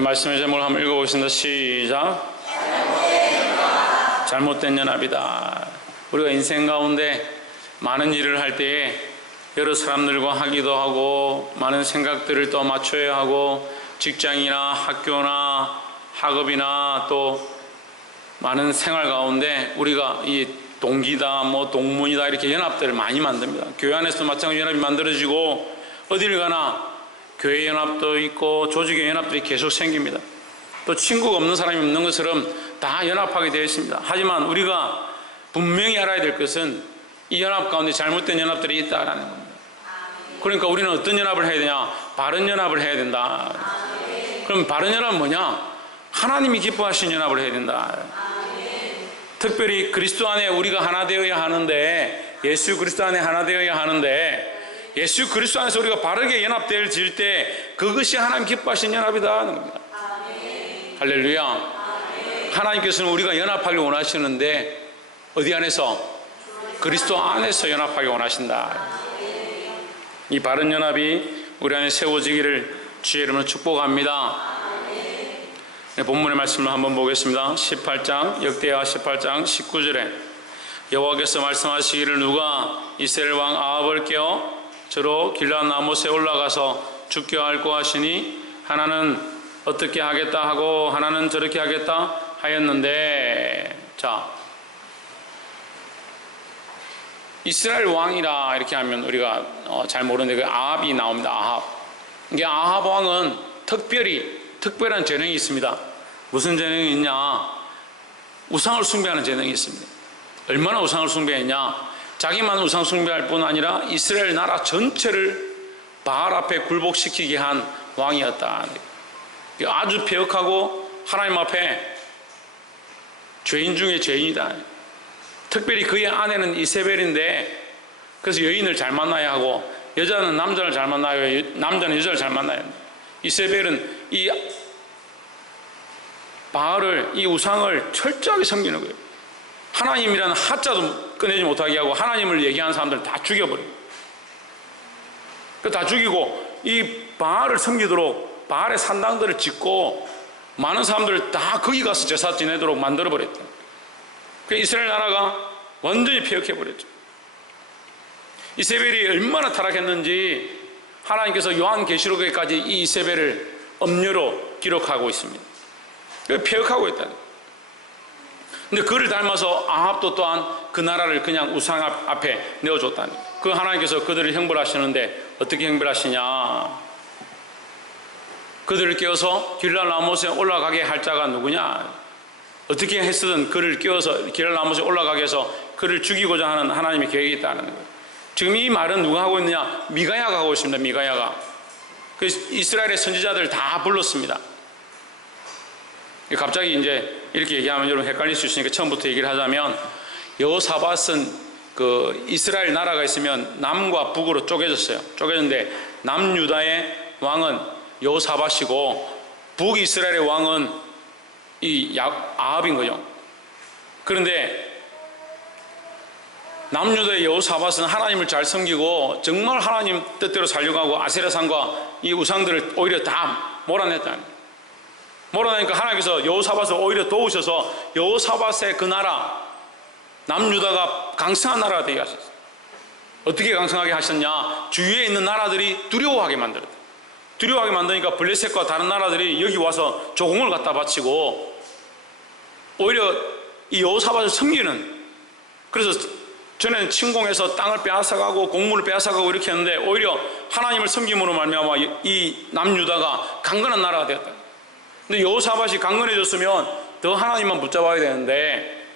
말씀의 제목을 한번 읽어보겠습니다. 시작. 잘못된 연합이다. 우리가 인생 가운데 많은 일을 할 때에 여러 사람들과 하기도 하고 많은 생각들을 또 맞춰야 하고 직장이나 학교나 학업이나 또 많은 생활 가운데 우리가 이 동기다 동문이다 이렇게 연합들을 많이 만듭니다. 교회 안에서도 마찬가지로 연합이 만들어지고 어디를 가나 교회 연합도 있고 조직의 연합들이 계속 생깁니다. 또 친구가 없는 사람이 없는 것처럼 다 연합하게 되어 있습니다. 하지만 우리가 분명히 알아야 될 것은 이 연합 가운데 잘못된 연합들이 있다라는 겁니다. 그러니까 우리는 어떤 연합을 해야 되냐? 바른 연합을 해야 된다. 그럼 바른 연합은 뭐냐? 하나님이 기뻐하시는 연합을 해야 된다. 특별히 그리스도 안에 우리가 하나 되어야 하는데, 예수 그리스도 안에 하나 되어야 하는데, 예수 그리스도 안에서 우리가 바르게 연합될 때 그것이 하나님 기뻐하시는 연합이다 하는 겁니다. 할렐루야. 하나님께서는 우리가 연합하길 원하시는데 어디 안에서? 그리스도 안에서 연합하길 원하신다. 이 바른 연합이 우리 안에 세워지기를 주의 이름으로 축복합니다. 네, 본문의 말씀을 한번 보겠습니다. 18장 역대하 18장 19절에 여호와께서 말씀하시기를 누가 이스라엘 왕 아합을 깨어 저로 길앗 라못에 올라가서 죽게 할고 하시니 하나는 어떻게 하겠다 하고 하나는 저렇게 하겠다 하였는데, 자, 이스라엘 왕이라 이렇게 하면 우리가 잘 모르는데 그 아합이 나옵니다. 아합. 이게 아합 왕은 특별한 재능이 있습니다. 무슨 재능이 있냐? 우상을 숭배하는 재능이 있습니다. 얼마나 우상을 숭배했냐? 자기만 우상 숭배할 뿐 아니라 이스라엘 나라 전체를 바알 앞에 굴복시키게 한 왕이었다. 아주 폐역하고 하나님 앞에 죄인 중에 죄인이다. 특별히 그의 아내는 이세벨인데, 그래서 여인을 잘 만나야 하고 여자는 남자를 잘 만나야 하고 남자는 여자를 잘 만나야 합니다. 이세벨은 이 바알을, 이 우상을 철저하게 섬기는 거예요. 하나님이라는 하자도 꺼내지 못하게 하고 하나님을 얘기하는 사람들을 다 죽여버려요. 다 죽이고 이 바알을 섬기도록 바알의 산당들을 짓고 많은 사람들을 다 거기 가서 제사 지내도록 만들어버렸다. 이스라엘 나라가 완전히 폐역해버렸죠. 이세벨이 얼마나 타락했는지 하나님께서 요한계시록에까지 이 이세벨을 엄료로 기록하고 있습니다. 폐역하고 있다는. 근데 그를 닮아서 아합도 또한 그 나라를 그냥 우상 앞에 내어줬다니. 그 하나님께서 그들을 형벌하시는데 어떻게 형벌하시냐? 그들을 깨워서 길앗 라못에 올라가게 할 자가 누구냐? 어떻게 했든 그를 깨워서 길앗 라못에 올라가게 해서 그를 죽이고자 하는 하나님의 계획이 있다는 거예요. 지금 이 말은 누가 하고 있느냐? 미가야가 하고 있습니다. 미가야가. 그 이스라엘의 선지자들 다 불렀습니다. 갑자기 이제 이렇게 얘기하면 여러분 헷갈릴 수 있으니까 처음부터 얘기를 하자면, 여호사밧은 그 이스라엘 나라가 있으면 남과 북으로 쪼개졌어요. 쪼개졌는데 남유다의 왕은 여호사밧이고 북이스라엘의 왕은 이 아합인 거죠. 그런데 남유다의 여호사밧은 하나님을 잘 섬기고 정말 하나님 뜻대로 살려고 하고 아세라산과 이 우상들을 오히려 다 몰아냈다. 몰아내니까 하나님께서 여호사밧을 오히려 도우셔서 여호사밧의 그 나라 남유다가 강성한 나라가 되게 하셨어요. 어떻게 강성하게 하셨냐? 주위에 있는 나라들이 두려워하게 만들었다. 두려워하게 만드니까 블레셋과 다른 나라들이 여기 와서 조공을 갖다 바치고 오히려 이 여호사밧을 섬기는, 그래서 전에는 침공해서 땅을 빼앗아가고 곡물을 빼앗아가고 이렇게 했는데 오히려 하나님을 섬김으로 말미암아 이 남유다가 강건한 나라가 되었다. 근데 여호사밧이 강건해졌으면 더 하나님만 붙잡아야 되는데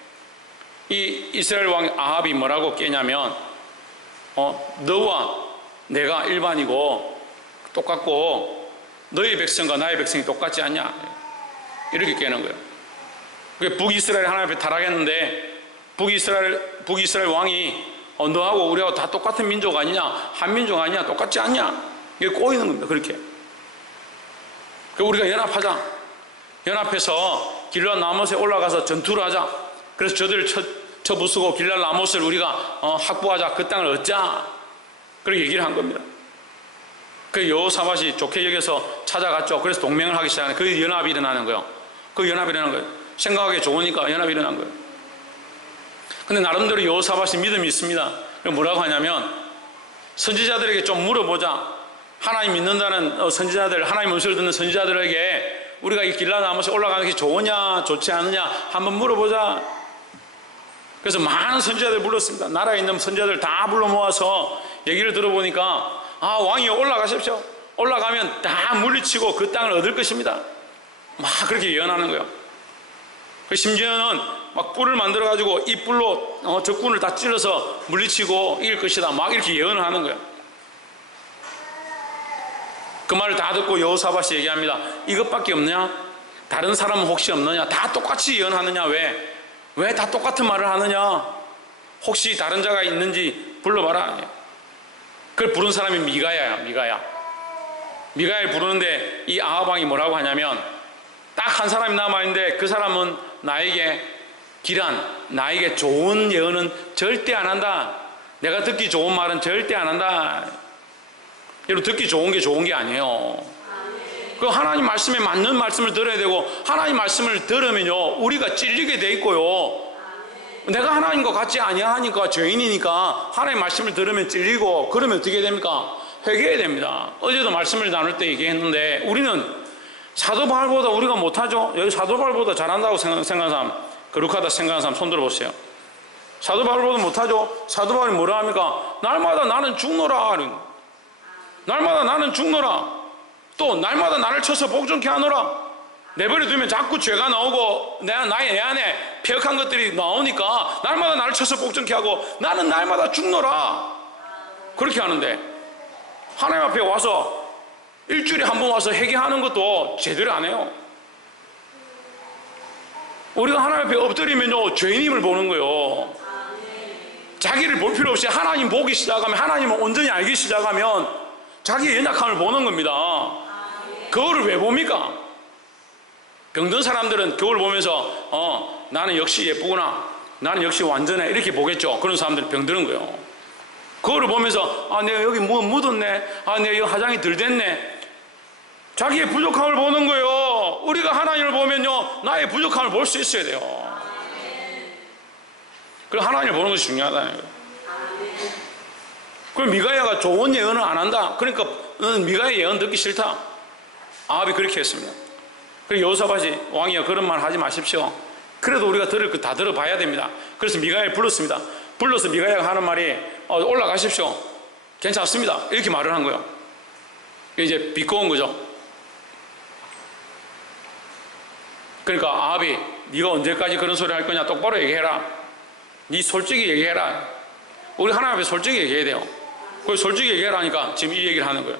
이 이스라엘 왕 아합이 뭐라고 깨냐면 너와 내가 일반이고 똑같고 너의 백성과 나의 백성이 똑같지 않냐, 이렇게 깨는 거예요. 북이스라엘 하나님 앞에 타락했는데 북이스라엘 왕이 너하고 우리하고 다 똑같은 민족 아니냐, 한민족 아니냐, 똑같지 않냐, 이게 꼬이는 겁니다. 그렇게 우리가 연합하자. 연합해서 길앗 라못에 올라가서 전투를 하자. 그래서 저들을 쳐부수고 길앗 라못을 우리가 확보하자. 그 땅을 얻자. 그렇게 얘기를 한 겁니다. 그 여호사밧이 좋게 여겨서 찾아갔죠. 그래서 동맹을 하기 시작하는, 그 연합이 일어나는 거예요. 그 연합이 일어나는 거예요. 생각하기 좋으니까 연합이 일어난 거예요. 근데 나름대로 여호사밧이 믿음이 있습니다. 뭐라고 하냐면, 선지자들에게 좀 물어보자. 하나님 믿는다는 선지자들, 하나님 음성을 듣는 선지자들에게 우리가 이 길라나못에 올라가는 게 좋으냐 좋지 않느냐 한번 물어보자. 그래서 많은 선지자들 불렀습니다. 나라에 있는 선지자들 다 불러 모아서 얘기를 들어보니까, 아, 왕이여 올라가십시오. 올라가면 다 물리치고 그 땅을 얻을 것입니다. 막 그렇게 예언하는 거예요. 심지어는 막 뿔을 만들어 가지고 이 뿔로 적군을 다 찔러서 물리치고 이길 것이다, 막 이렇게 예언을 하는 거예요. 그 말을 다 듣고 여호사밧이 얘기합니다. 이것밖에 없느냐? 다른 사람은 혹시 없느냐? 다 똑같이 예언하느냐? 왜 다 똑같은 말을 하느냐? 혹시 다른 자가 있는지 불러봐라. 그걸 부른 사람이 미가야야. 미가야를 부르는데 이 아합 왕이 뭐라고 하냐면, 딱 한 사람이 남아있는데 그 사람은 나에게 나에게 좋은 예언은 절대 안 한다. 내가 듣기 좋은 말은 절대 안 한다. 여러분, 듣기 좋은 게 좋은 게 아니에요. 그 하나님 말씀에 맞는 말씀을 들어야 되고, 하나님 말씀을 들으면요 우리가 찔리게 돼 있고요, 내가 하나님과 같지 아니하니까, 죄인이니까 하나님 말씀을 들으면 찔리고, 그러면 어떻게 됩니까? 회개해야 됩니다. 어제도 말씀을 나눌 때 얘기했는데, 우리는 사도 바울보다 우리가 못하죠. 여기 사도 바울보다 잘한다고 생각하는 사람, 거룩하다 생각하는 사람 손 들어보세요. 사도 바울보다 못하죠. 사도 바울이 뭐라 합니까? 날마다 나는 죽노라. 날마다 나는 죽노라. 또 날마다 나를 쳐서 복종케 하노라. 내버려 두면 자꾸 죄가 나오고 내 안에 폐역한 것들이 나오니까 날마다 나를 쳐서 복종케 하고 나는 날마다 죽노라. 그렇게 하는데, 하나님 앞에 와서 일주일에 한 번 와서 회개하는 것도 제대로 안 해요. 우리가 하나님 앞에 엎드리면요 죄인임을 보는 거예요. 자기를 볼 필요 없이 하나님 보기 시작하면, 하나님을 온전히 알기 시작하면 자기의 연약함을 보는 겁니다. 거울을 왜 봅니까? 병든 사람들은 거울 보면서 나는 역시 예쁘구나, 나는 역시 완전해, 이렇게 보겠죠. 그런 사람들이 병드는 거예요. 거울을 보면서 내가 여기 뭐 묻었네, 내가 여기 화장이 덜 됐네, 자기의 부족함을 보는 거예요. 우리가 하나님을 보면요 나의 부족함을 볼 수 있어야 돼요. 그럼 하나님을 보는 것이 중요하다는 거예요. 그럼 미가야가 좋은 예언을 안 한다, 그러니까 미가야 예언 듣기 싫다. 아합이 그렇게 했습니다. 그리고 여호사밧이, 왕이여 그런 말 하지 마십시오. 그래도 우리가 들을 거 다 들어봐야 됩니다. 그래서 미가야를 불렀습니다. 불러서 미가야가 하는 말이 올라가십시오, 괜찮습니다, 이렇게 말을 한 거예요. 이제 비꼬은 거죠. 그러니까 아합이, 네가 언제까지 그런 소리 할 거냐, 똑바로 얘기해라, 네 솔직히 얘기해라. 우리 하나님 앞에 솔직히 얘기해야 돼요. 그걸 솔직히 얘기해라 하니까 지금 이 얘기를 하는 거예요.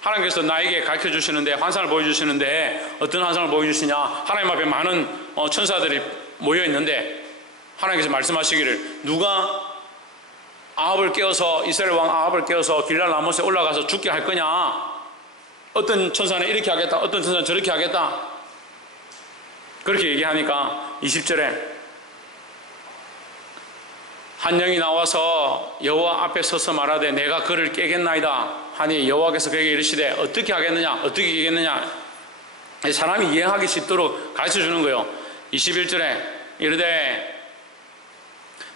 하나님께서 나에게 가르쳐 주시는데, 환상을 보여주시는데 어떤 환상을 보여주시냐, 하나님 앞에 많은 천사들이 모여 있는데 하나님께서 말씀하시기를, 누가 아합을 깨워서, 이스라엘 왕 아합을 깨워서 길랄라못에 올라가서 죽게 할 거냐, 어떤 천사는 이렇게 하겠다, 어떤 천사는 저렇게 하겠다, 그렇게 얘기하니까 20절에 한 영이 나와서 여호와 앞에 서서 말하되 내가 그를 깨겠나이다 하니, 여호와께서 그에게 이르시되 어떻게 하겠느냐, 어떻게 깨겠느냐. 사람이 이해하기 쉽도록 가르쳐 주는 거예요. 21절에 이르되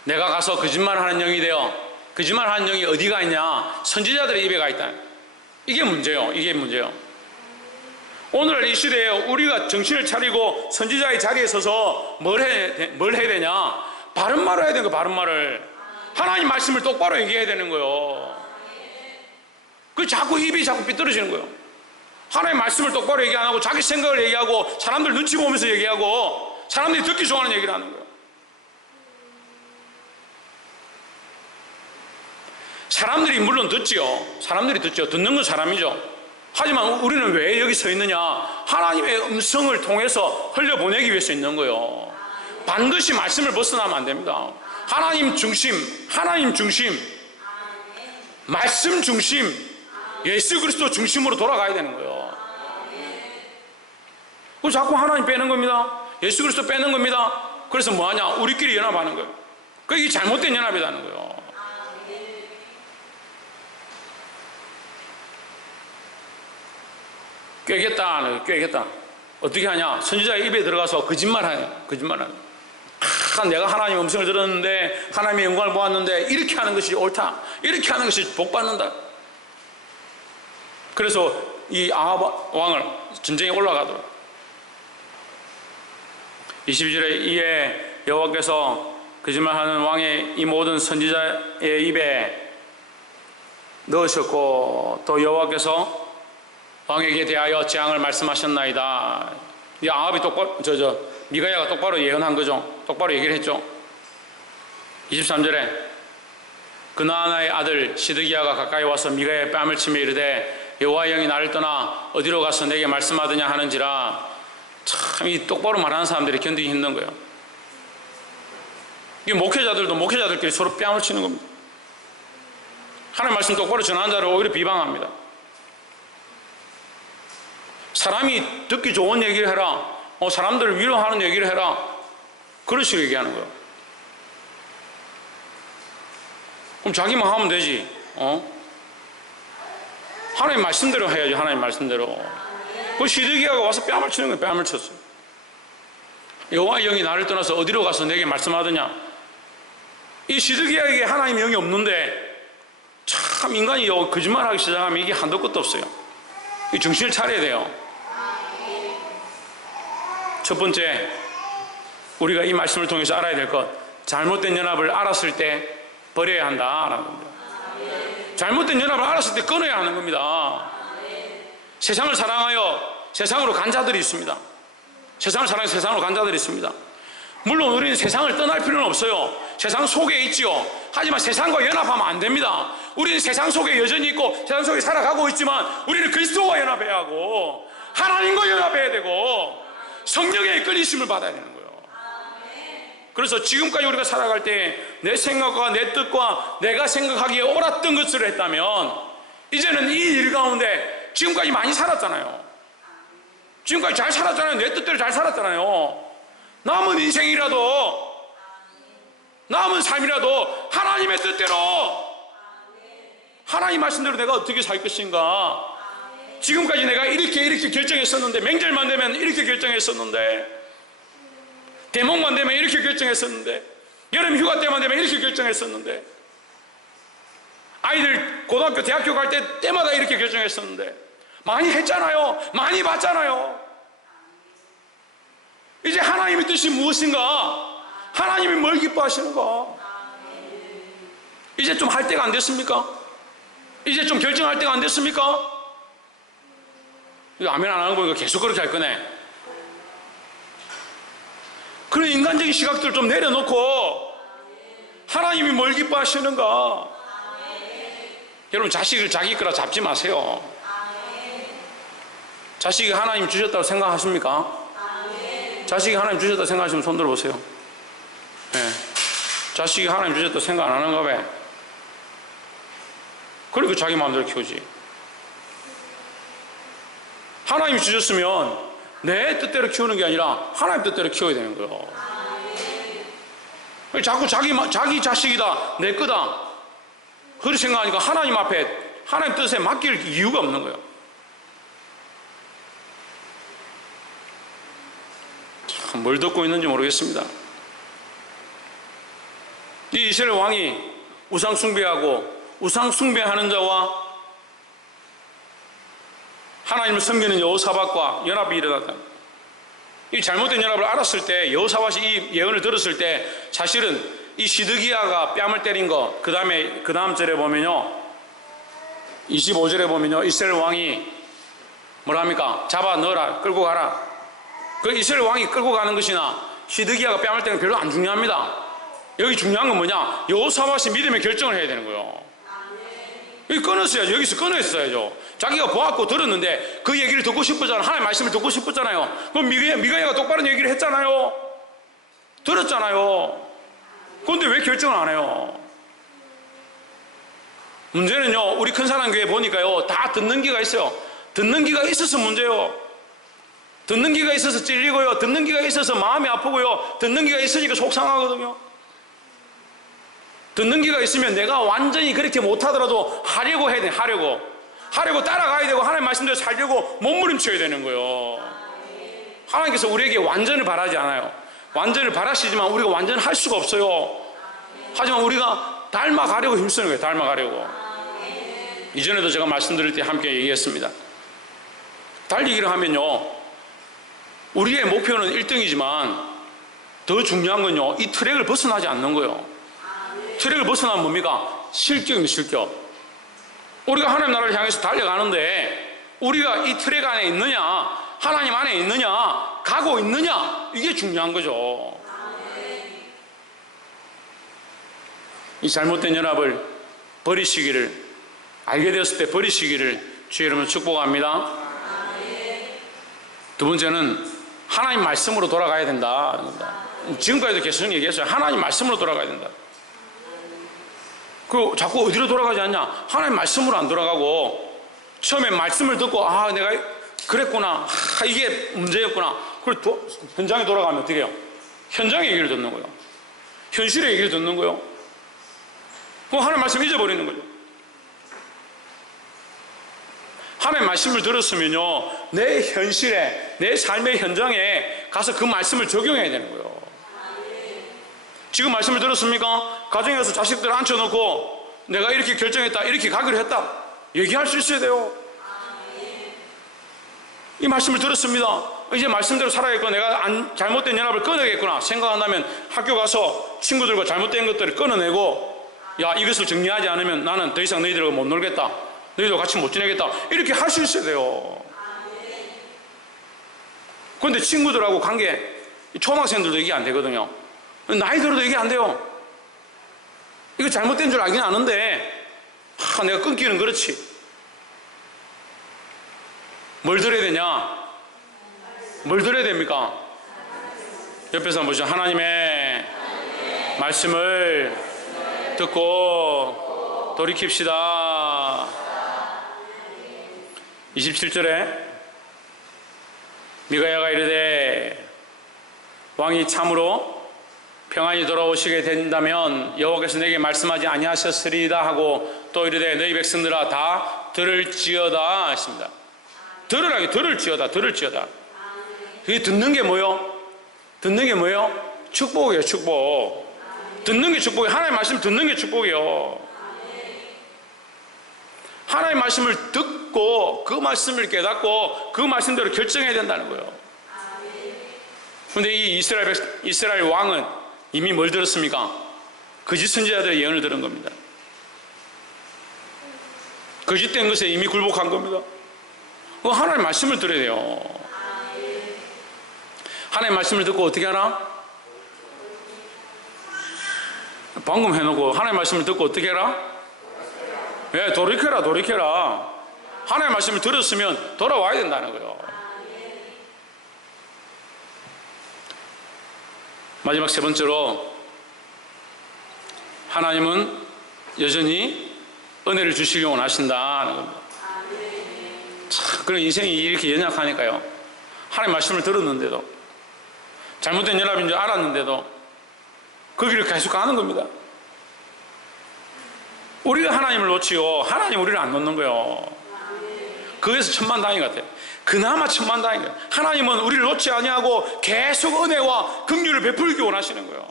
내가 가서 거짓말하는 영이 되어, 거짓말하는 영이 어디가 있냐, 선지자들의 입에 가 있다. 이게 문제예요. 이게 문제예요. 오늘 이 시대에 우리가 정신을 차리고 선지자의 자리에 서서 뭘 해야 되냐, 바른 말을 해야 되는 거예요. 바른 말을, 하나님 말씀을 똑바로 얘기해야 되는 거예요. 그 자꾸 입이 자꾸 삐뚤어지는 거예요. 하나님 말씀을 똑바로 얘기 안 하고 자기 생각을 얘기하고 사람들 눈치 보면서 얘기하고 사람들이 듣기 좋아하는 얘기를 하는 거예요. 사람들이 물론 듣지요. 사람들이 듣죠. 듣는 건 사람이죠. 하지만 우리는 왜 여기 서 있느냐, 하나님의 음성을 통해서 흘려보내기 위해서 있는 거예요. 반드시 말씀을 벗어나면 안 됩니다. 하나님 중심, 하나님 중심, 말씀 중심, 예수 그리스도 중심으로 돌아가야 되는 거예요. 그 자꾸 하나님 빼는 겁니다. 예수 그리스도 빼는 겁니다. 그래서 뭐하냐, 우리끼리 연합하는 거예요. 그게 잘못된 연합이라는 거예요. 꿰겠다. 어떻게 하냐? 선지자의 입에 들어가서 거짓말하네. 내가 하나님의 음성을 들었는데 하나님의 영광을 보았는데 이렇게 하는 것이 옳다. 이렇게 하는 것이 복받는다. 그래서 이 아합 왕을 전쟁에 올라가도록 22절에 이에 여호와께서 거짓말하는 왕의 이 모든 선지자의 입에 넣으셨고 또 여호와께서 왕에게 대하여 재앙을 말씀하셨나이다. 이 아합이 똑바로 미가야가 똑바로 예언한 거죠. 똑바로 얘기를 했죠. 23절에 그나아나의 아들 시드기야가 가까이 와서 미가야의 뺨을 치며 이르되 여호와의 영이 나를 떠나 어디로 가서 내게 말씀하더냐 하는지라. 참 이 똑바로 말하는 사람들이 견디기 힘든 거예요. 이 목회자들도 목회자들끼리 서로 뺨을 치는 겁니다. 하나님 말씀 똑바로 전하는 자를 오히려 비방합니다. 사람이 듣기 좋은 얘기를 해라. 사람들을 위로하는 얘기를 해라. 그런 식으로 얘기하는 거예요. 그럼 자기만 하면 되지. 하나님 말씀대로 해야지. 하나님 말씀대로. 그 시드기야가 와서 뺨을 치는 거예요. 뺨을 쳤어요. 여호와의 영이 나를 떠나서 어디로 가서 내게 말씀하더냐. 이 시드기야에게 하나님의 영이 없는데 참 인간이 거짓말하기 시작하면 이게 한도 끝도 없어요. 이 정신을 차려야 돼요. 첫 번째, 우리가 이 말씀을 통해서 알아야 될 것, 잘못된 연합을 알았을 때 버려야 한다라는 겁니다. 잘못된 연합을 알았을 때 끊어야 하는 겁니다. 세상을 사랑하여 세상으로 간 자들이 있습니다. 세상을 사랑하여 세상으로 간 자들이 있습니다. 물론 우리는 세상을 떠날 필요는 없어요. 세상 속에 있지요. 하지만 세상과 연합하면 안 됩니다. 우리는 세상 속에 여전히 있고 세상 속에 살아가고 있지만 우리는 그리스도와 연합해야 하고 하나님과 연합해야 되고 성령의 끌리심을 받아야 되는 거예요. 그래서 지금까지 우리가 살아갈 때 내 생각과 내 뜻과 내가 생각하기에 옳았던 것을 했다면 이제는 이 일 가운데 지금까지 많이 살았잖아요. 지금까지 잘 살았잖아요. 내 뜻대로 잘 살았잖아요. 남은 인생이라도 남은 삶이라도 하나님의 뜻대로 하나님 말씀대로 내가 어떻게 살 것인가. 지금까지 내가 이렇게 결정했었는데 명절만 되면 이렇게 결정했었는데 대목만 되면 이렇게 결정했었는데 여름 휴가 때만 되면 이렇게 결정했었는데 아이들 고등학교 대학교 갈 때마다 이렇게 결정했었는데 많이 했잖아요. 많이 봤잖아요. 이제 하나님의 뜻이 무엇인가? 하나님이 뭘 기뻐하시는가? 이제 좀 할 때가 안 됐습니까? 이제 좀 결정할 때가 안 됐습니까? 이거 아멘 안 하는 거 보니까 계속 그렇게 할 거네. 그런 인간적인 시각들을 좀 내려놓고 하나님이 뭘 기뻐하시는가? 여러분 자식을 자기 거라 잡지 마세요. 자식이 하나님 주셨다고 생각하십니까? 자식이 하나님 주셨다고 생각하시면 손 들어보세요. 네. 자식이 하나님 주셨다고 생각 안 하는가 봐. 그러니까 자기 마음대로 키우지. 하나님이 주셨으면 내 뜻대로 키우는 게 아니라 하나님 뜻대로 키워야 되는 거예요. 자꾸 자기 자식이다, 내 거다 그렇게 생각하니까 하나님 앞에 하나님 뜻에 맡길 이유가 없는 거예요. 참 뭘 듣고 있는지 모르겠습니다. 이 이스라엘 왕이 우상 숭배하고 우상 숭배하는 자와 하나님을 섬기는 여호사밧과 연합이 일어났다. 이 잘못된 연합을 알았을 때 여호사밧이 이 예언을 들었을 때 사실은 이 시드기야가 뺨을 때린 거 그 다음 절에 보면요 25절에 보면요 이스라엘 왕이 뭐랍니까? 잡아 넣어라 끌고 가라. 그 이스라엘 왕이 끌고 가는 것이나 시드기야가 뺨을 때는 별로 안 중요합니다. 여기 중요한 건 뭐냐? 여호사밧이 믿음의 결정을 해야 되는 거예요. 여기 끊었어야죠. 여기서 끊었어야죠. 자기가 보았고 들었는데 그 얘기를 듣고 싶었잖아요. 하나님의 말씀을 듣고 싶었잖아요. 그럼 미가야가 똑바른 얘기를 했잖아요. 들었잖아요. 그런데 왜 결정을 안 해요? 문제는요 우리 큰사랑교회 보니까요 다 듣는 귀가 있어요. 듣는 귀가 있어서 문제요. 듣는 귀가 있어서 찔리고요. 듣는 귀가 있어서 마음이 아프고요. 듣는 귀가 있으니까 속상하거든요. 듣는 귀가 있으면 내가 완전히 그렇게 못하더라도 하려고 해야 돼. 하려고 하려고 따라가야 되고 하나님 말씀대로 살려고 몸부림쳐야 되는 거예요. 하나님께서 우리에게 완전을 바라지 않아요. 완전을 바라시지만 우리가 완전할 수가 없어요. 하지만 우리가 닮아가려고 힘쓰는 거예요. 닮아가려고. 이전에도 제가 말씀드릴 때 함께 얘기했습니다. 달리기를 하면요, 우리의 목표는 1등이지만 더 중요한 건요, 이 트랙을 벗어나지 않는 거예요. 트랙을 벗어나면 뭡니까? 실격입니다. 실격. 우리가 하나님 나라를 향해서 달려가는데 우리가 이 트랙 안에 있느냐, 하나님 안에 있느냐, 가고 있느냐, 이게 중요한 거죠. 이 잘못된 연합을 버리시기를, 알게 되었을 때 버리시기를 주의 이름으로 축복합니다. 두 번째는 하나님 말씀으로 돌아가야 된다. 지금까지도 계속 얘기했어요. 하나님 말씀으로 돌아가야 된다. 그리고 자꾸 어디로 돌아가지 않냐? 하나님 말씀으로 안 돌아가고 처음에 말씀을 듣고 내가 그랬구나, 이게 문제였구나. 그리고 현장에 돌아가면 어떻게 해요? 현장의 얘기를 듣는 거예요. 현실의 얘기를 듣는 거예요. 그럼 하나님 말씀 잊어버리는 거죠. 하나님 말씀을 들었으면요, 내 현실에, 내 삶의 현장에 가서 그 말씀을 적용해야 되는 거예요. 지금 말씀을 들었습니까? 가정에 가서 자식들 앉혀놓고 내가 이렇게 결정했다, 이렇게 가기로 했다, 얘기할 수 있어야 돼요. 이 말씀을 들었습니다. 이제 말씀대로 살아야겠고 내가 잘못된 연합을 끊어야겠구나 생각한다면 학교 가서 친구들과 잘못된 것들을 끊어내고, 야, 이것을 정리하지 않으면 나는 더 이상 너희들과 못 놀겠다, 너희도 같이 못 지내겠다, 이렇게 할 수 있어야 돼요. 그런데 친구들하고 관계, 초등학생들도 얘기 안 되거든요. 나이 들어도 얘기 안 돼요. 이거 잘못된 줄 알긴 아는데 내가 끊기는 그렇지. 뭘 들어야 되냐? 뭘 들어야 됩니까? 옆에서 한번 보시죠. 하나님의 말씀을 듣고 돌이킵시다. 27절에 미가야가 이르되 왕이 참으로 평안히 돌아오시게 된다면 여호와께서 내게 말씀하지 아니하셨으리이다 하고, 또 이르되 너희 백성들아 다 들을지어다 했습니다. 들을지어다. 그게 듣는 게 뭐요? 듣는 게 뭐예요? 축복이에요. 축복. 듣는 게 축복이에요. 하나님의 말씀 듣는 게 축복이에요. 하나님의 말씀을 듣고 그 말씀을 깨닫고 그 말씀대로 결정해야 된다는 거예요. 그런데 이 이스라엘 왕은 이미 뭘 들었습니까? 거짓 선지자들의 예언을 들은 겁니다. 거짓된 것에 이미 굴복한 겁니다. 하나님의 말씀을 들어야 돼요. 하나님의 말씀을 듣고 어떻게 하나? 방금 해놓고 하나님의 말씀을 듣고 어떻게 해라? 예, 돌이켜라. 하나님의 말씀을 들었으면 돌아와야 된다는 거예요. 마지막 세 번째로, 하나님은 여전히 은혜를 주시기 원하신다는 겁니다. 그런 인생이 이렇게 연약하니까요, 하나님 말씀을 들었는데도, 잘못된 연합인 줄 알았는데도 그 길을 계속 가는 겁니다. 우리가 하나님을 놓치고 하나님 우리를 안 놓는 거예요. 그래서 천만다행 같아요. 그나마 천만다행 거예요. 하나님은 우리를 놓지 아니하고 계속 은혜와 긍휼을 베풀기 원하시는 거예요.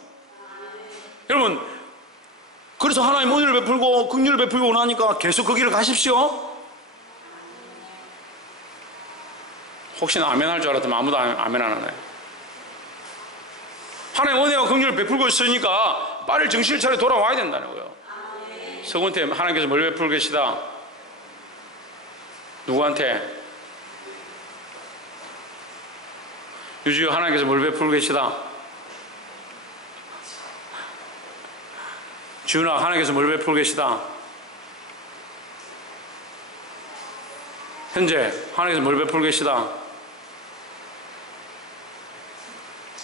여러분, 그래서 하나님 은혜를 베풀고 긍휼을 베풀기 원하니까 계속 그 길을 가십시오. 혹시나 아멘 할 줄 알았더니 아무도 아멘 안 하네. 하나님 은혜와 긍휼을 베풀고 있으니까 빨리 정신을 차려 돌아와야 된다는 거예요. 서군한테 하나님께서 뭘 베풀고 계시다? 누구한테? 유주여, 하나님께서 뭘 베풀고 계시다? 지훈아, 하나님께서 뭘 베풀고 계시다? 현재 하나님께서 뭘 베풀고 계시다?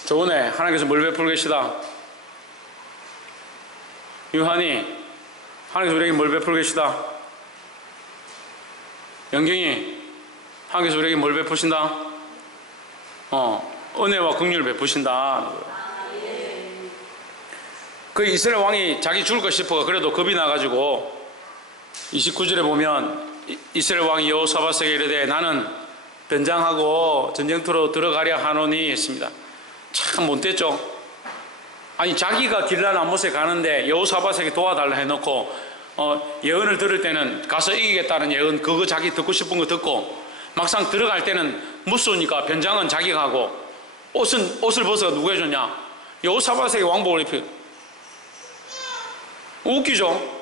조은혜, 하나님께서 뭘 베풀고 계시다? 유한이, 하나님께서 우리에게 뭘 베풀고 계시다? 영경이, 하나님께서 우리에게 뭘 베푸신다? 은혜와 긍휼을 베푸신다. 그 이스라엘 왕이 자기 죽을 것 싶어 그래도 겁이 나가지고 29절에 보면 이스라엘 왕이 여호사밧에게 이르되 나는 변장하고 전쟁터로 들어가려 하노니 했습니다. 참 못됐죠. 아니 자기가 길라나못에 가는데 여호사밧에게 도와달라 해놓고 예언을 들을 때는 가서 이기겠다는 예언 그거 자기 듣고 싶은 거 듣고 막상 들어갈 때는 무서우니까 변장은 자기가 하고 옷을 벗어 누가 해줬냐? 여호사밧에게 왕복을 입혀. 웃기죠?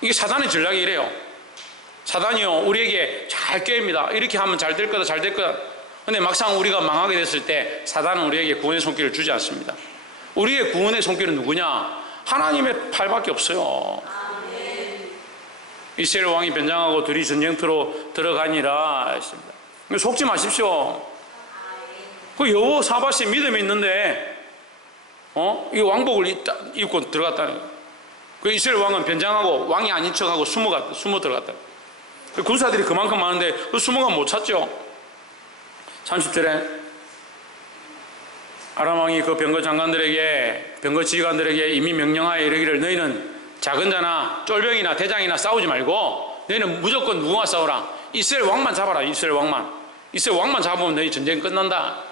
이게 사단의 전략이 이래요. 사단이요 우리에게 잘 꾀입니다. 이렇게 하면 잘 될 거다 잘 될 거다. 근데 막상 우리가 망하게 됐을 때 사단은 우리에게 구원의 손길을 주지 않습니다. 우리의 구원의 손길은 누구냐? 하나님의 팔밖에 없어요. 이스라엘 왕이 변장하고 둘이 전쟁터로 들어가니라 했습니다. 속지 마십시오. 그 여호사밧이 믿음이 있는데 이 왕복을 입고 들어갔다는 거예요. 그 이스라엘 왕은 변장하고 왕이 아닌 척하고 숨어 들어갔다. 그 군사들이 그만큼 많은데 그 숨어가 못 찾죠. 30절에 아람 왕이 그 병거 장관들에게 병거 지휘관들에게 이미 명령하여 이르기를 너희는 작은 자나 쫄병이나 대장이나 싸우지 말고 너희는 무조건 누구와 싸우라. 이스라엘 왕만 잡아라. 이스라엘 왕만 잡으면 너희 전쟁 끝난다.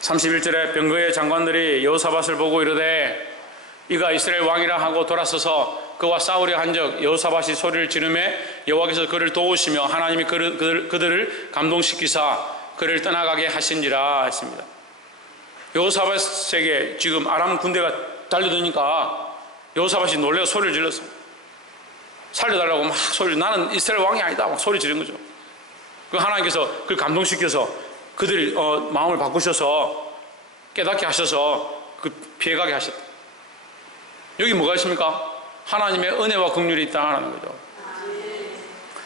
(31절에) 병거의 장관들이 여호사밧을 보고 이르되 이가 이스라엘 왕이라 하고 돌아서서 그와 싸우려 한적 여호사밧이 소리를 지르매 여호와께서 그를 도우시며 하나님이 그들을 감동시키사 그를 떠나가게 하신지라 했습니다. 여호사밧에게 지금 아람 군대가 달려드니까 여호사밧이 놀래서 소리를 질렀어요. 살려달라고 막 소리를 나는 이스라엘 왕이 아니다 막 소리 지른 거죠. 그 하나님께서 그를 감동시켜서 그들이 마음을 바꾸셔서 깨닫게 하셔서 그 피해가게 하셨다. 여기 뭐가 있습니까? 하나님의 은혜와 긍휼이 있다는 거죠.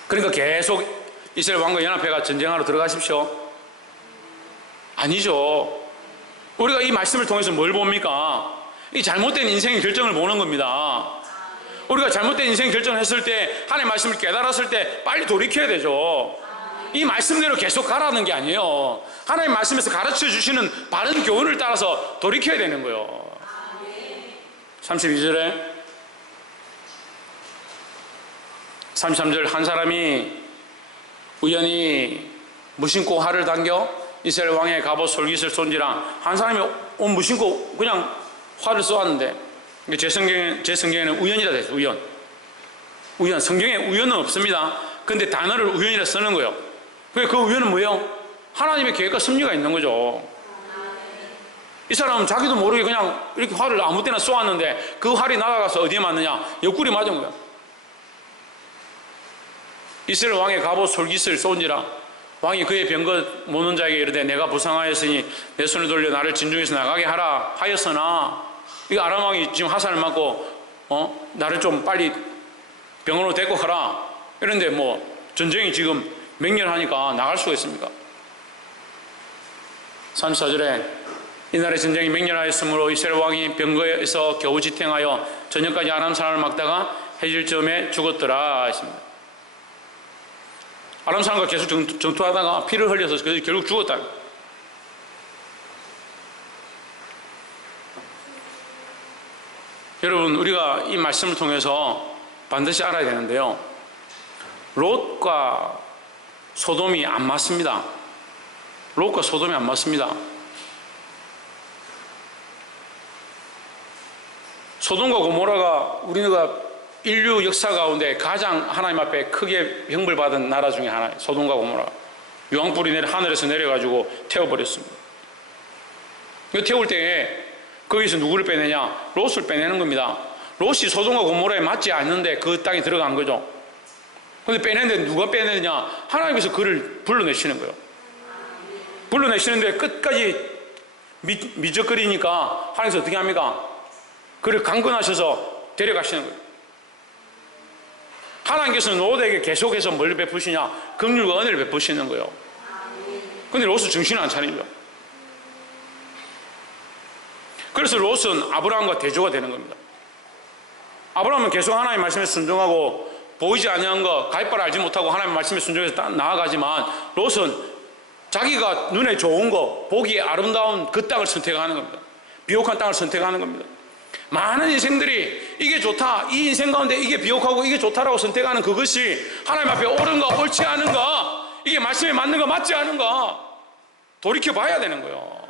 그러니까 계속 이스라엘 왕과 연합회가 전쟁하러 들어가십시오. 아니죠. 우리가 이 말씀을 통해서 뭘 봅니까? 이 잘못된 인생의 결정을 보는 겁니다. 우리가 잘못된 인생의 결정을 했을 때 하나님의 말씀을 깨달았을 때 빨리 돌이켜야 되죠. 이 말씀대로 계속 가라는 게 아니에요. 하나님 말씀에서 가르쳐 주시는 바른 교훈을 따라서 돌이켜야 되는 거예요. 32절에 33절 한 사람이 우연히 무심코 활을 당겨 이스라엘 왕의 갑옷 솔깃을 쏜지라. 한 사람이 옷 무심코 그냥 활을 쏘았는데 제 성경에는 우연이라 되죠. 우연. 성경에 우연은 없습니다. 근데 단어를 우연이라 쓰는 거예요. 그 우연은 뭐예요? 하나님의 계획과 섭리가 있는 거죠. 이 사람은 자기도 모르게 그냥 이렇게 활을 아무 때나 쏘았는데 그 활이 날아가서 어디에 맞느냐? 옆구리 맞은 거야. 이스라엘 왕의 갑옷 솔깃을 쏜지라. 왕이 그의 병거 모는 자에게 이르되 내가 부상하였으니 내 손을 돌려 나를 진중에서 나가게 하라 하였으나 이 아람 왕이 지금 화살을 맞고 나를 좀 빨리 병원으로 데리고 가라 이런데 뭐 전쟁이 지금 맹렬하니까 나갈 수가 있습니까? 34절에 이날의 전쟁이 맹렬하였으므로 이스라엘 왕이 병거에서 겨우 지탱하여 저녁까지 아람 사람을 막다가 해질쯤에 죽었더라 했습니다. 아람 사람과 계속 전투하다가 피를 흘려서 결국 죽었다. 여러분 우리가 이 말씀을 통해서 반드시 알아야 되는데요. 롯과 소돔이 안 맞습니다. 롯과 소돔이 안 맞습니다. 소돔과 고모라가 우리가 인류 역사 가운데 가장 하나님 앞에 크게 형벌받은 나라 중에 하나예요. 소돔과 고모라. 유황불이 하늘에서 내려가지고 태워버렸습니다. 태울 때에 거기서 누구를 빼내냐? 롯을 빼내는 겁니다. 롯이 소돔과 고모라에 맞지 않는데 그 땅에 들어간 거죠. 근데 빼내는데 누가 빼내느냐? 하나님께서 그를 불러내시는 거예요. 불러내시는데 끝까지 미적거리니까 하나님께서 어떻게 합니까? 그를 강권하셔서 데려가시는 거예요. 하나님께서는 롯에게 계속해서 뭘 베푸시냐? 긍휼과 은혜를 베푸시는 거예요. 근데 롯은 정신을 안 차리죠. 그래서 롯은 아브라함과 대조가 되는 겁니다. 아브라함은 계속 하나님 말씀에 순종하고 보이지 아니한 거 가입바를 알지 못하고 하나님 말씀에 순종해서 나아가지만 롯은 자기가 눈에 좋은 거 보기에 아름다운 그 땅을 선택하는 겁니다. 비옥한 땅을 선택하는 겁니다. 많은 인생들이 이게 좋다, 이 인생 가운데 이게 비옥하고 이게 좋다라고 선택하는 그것이 하나님 앞에 옳은가 옳지 않은가, 이게 말씀에 맞는가 맞지 않은가 돌이켜 봐야 되는 거예요.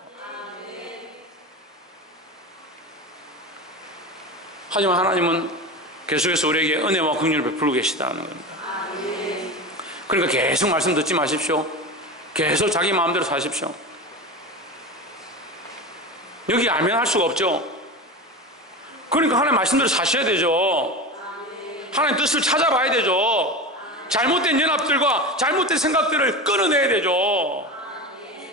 하지만 하나님은 계속해서 우리에게 은혜와 긍휼을 베풀고 계시다는 겁니다. 그러니까 계속 말씀 듣지 마십시오. 계속 자기 마음대로 사십시오. 여기 알면 할 수가 없죠. 그러니까 하나님 말씀대로 사셔야 되죠. 하나님 뜻을 찾아봐야 되죠. 잘못된 연합들과 잘못된 생각들을 끊어내야 되죠.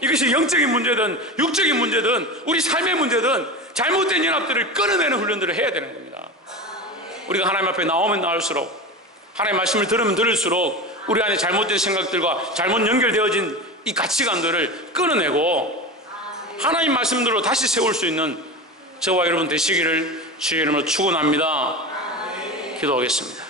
이것이 영적인 문제든 육적인 문제든 우리 삶의 문제든 잘못된 연합들을 끊어내는 훈련들을 해야 되는 겁니다. 우리가 하나님 앞에 나오면 나올수록, 하나님의 말씀을 들으면 들을수록 우리 안에 잘못된 생각들과 잘못 연결되어진 이 가치관들을 끊어내고 하나님 말씀대로 다시 세울 수 있는 저와 여러분 되시기를 주의 이름으로 축원합니다. 기도하겠습니다.